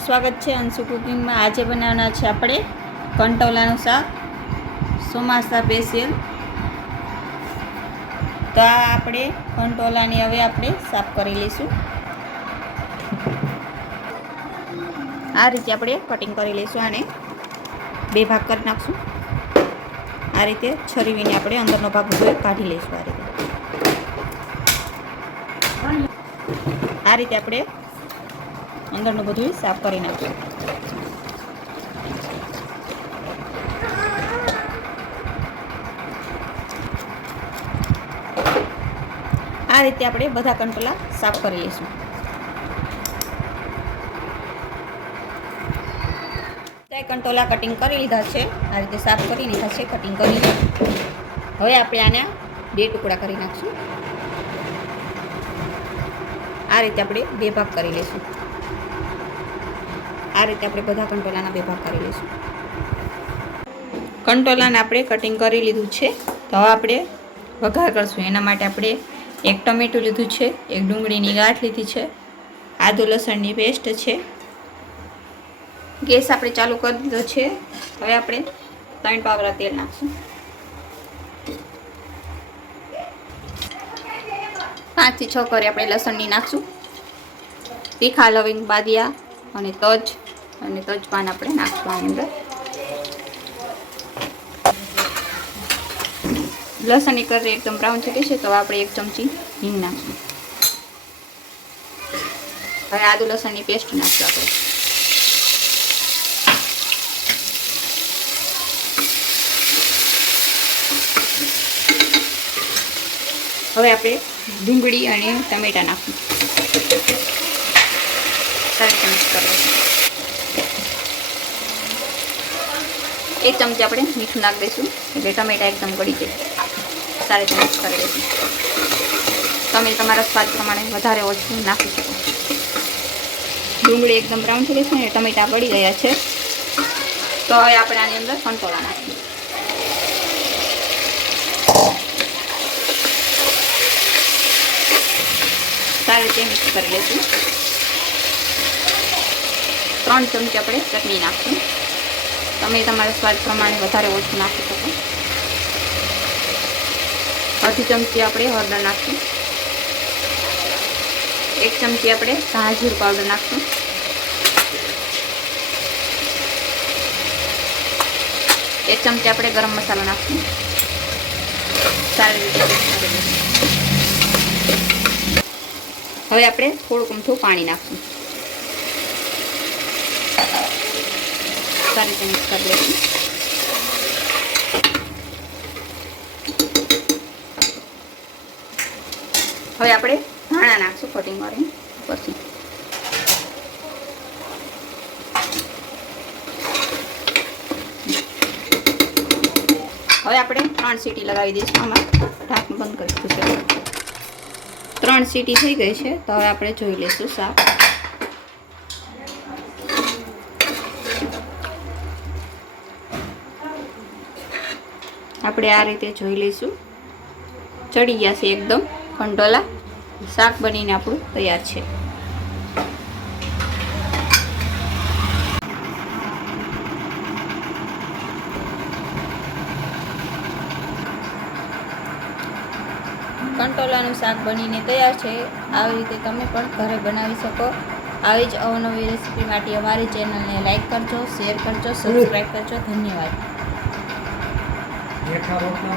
તમારું સ્વાગત છે અંશુ કુકિંગમાં। આજે બનાવવાના છે આપણે કંટોલાનું શાક, ચોમાસા સ્પેશિયલ। તો આ આપણે કંટોલાની હવે આપણે સાફ કરી લઈશું। આ રીતે આપણે કટિંગ કરી લઈશું। આને બે ભાગ કરી નાખશું। આ રીતે છરીવીને આપણે અંદરનો ભાગ બધો કાઢી લઈશું। આ રીતે આપણે અંદરનું બધું સાફ કરી નાખશું। આ રીતે આપણે બધા કંટોલા સાફ કરી લઈશું। કંટોલા કટિંગ કરી લીધા છે। આ રીતે સાફ કરી લીધા છે, કટિંગ કરીને હવે આપણે આના બે ટુકડા કરી નાખશું। આ રીતે આપણે બે ભાગ કરી લઈશું। આ રીતે આપણે બધા કંટોલાના બે ભાગ કરી લઈશું। કંટોલાને આપણે કટિંગ કરી લીધું છે। તો હવે આપણે વઘાર કરશું। એના માટે આપણે એક ટમેટું લીધું છે, એક ડુંગળીની ગાંઠ લીધી છે, આદુ લસણની પેસ્ટ છે। ગેસ આપણે ચાલુ કરી દીધો છે। હવે આપણે 3 પાવડા તેલ નાખશું। 5 થી 6 કરી આપણે લસણની નાખશું। તીખા લવિંગ, બાદિયા અને તજ અને તજપાન આપણે નાખશું આની અંદર। લસણની કલર એકદમ બ્રાઉન થઈ ગઈ છે, તો આપણે 1 ચમચી હિંગ નાખશું। હવે આદુ લસણની પેસ્ટ નાખશું આપણે। હવે આપણે ડુંગળી અને ટમેટા નાખશું। સારી મિક્સ કરવું। 1 ચમચી આપણે મીઠું નાખી દઈશું, એટલે ટમેટા એકદમ ગળી જાય। સારી રીતે મિક્સ કરી દઈશું। તમે તમારા સ્વાદ પ્રમાણે વધારે ઓછું નાખી શકો। ડુંગળી એકદમ બ્રાઉન થઈ ગઈ છે અને ટમેટા ગળી ગયા છે, તો હવે આપણે આની અંદર કંટોલા નાખીએ। સારી રીતે મિક્સ કરી લઈશું। 3 ચમચી આપણે ચટણી નાખશું। તમે તમારા સ્વાદ પ્રમાણે વધારે ઓછું નાખી શકો। 1/2 ચમચી આપણે હળદર નાખશું। 1 ચમચી આપણે ધાણા જીરું પાવડર નાખશું। 1 ચમચી આપણે ગરમ મસાલો નાખશું। સારી રીતે મિક્સ કરી દઈશું। હવે આપણે થોડુંક અમથું પાણી નાખશું। સારી રીતે મિક્સ કરી લઈશું। હવે આપણે ધાણા નાખશું કટિંગ કરીને ઉપરથી। હવે આપણે 3 સીટી લગાવી દઈશું। આમાં ઢાંકણ બંધ કરી દઈશું। 3 સીટી થઈ ગઈ છે, તો હવે આપણે જોઈ લઈશું શાક। આપણે આ રીતે જોઈ લઈશું। ચડી ગયા છે એકદમ કંટોલા। શાક બનીને આપણું તૈયાર છે। કંટોલાનું શાક બનીને તૈયાર છે। આવી રીતે તમે પણ ઘરે બનાવી શકો। આવી જ અવનવી રેસીપી માટે અમારી ચેનલને લાઈક કરજો, શેર કરજો, સબસ્ક્રાઈબ કરજો। ધન્યવાદ।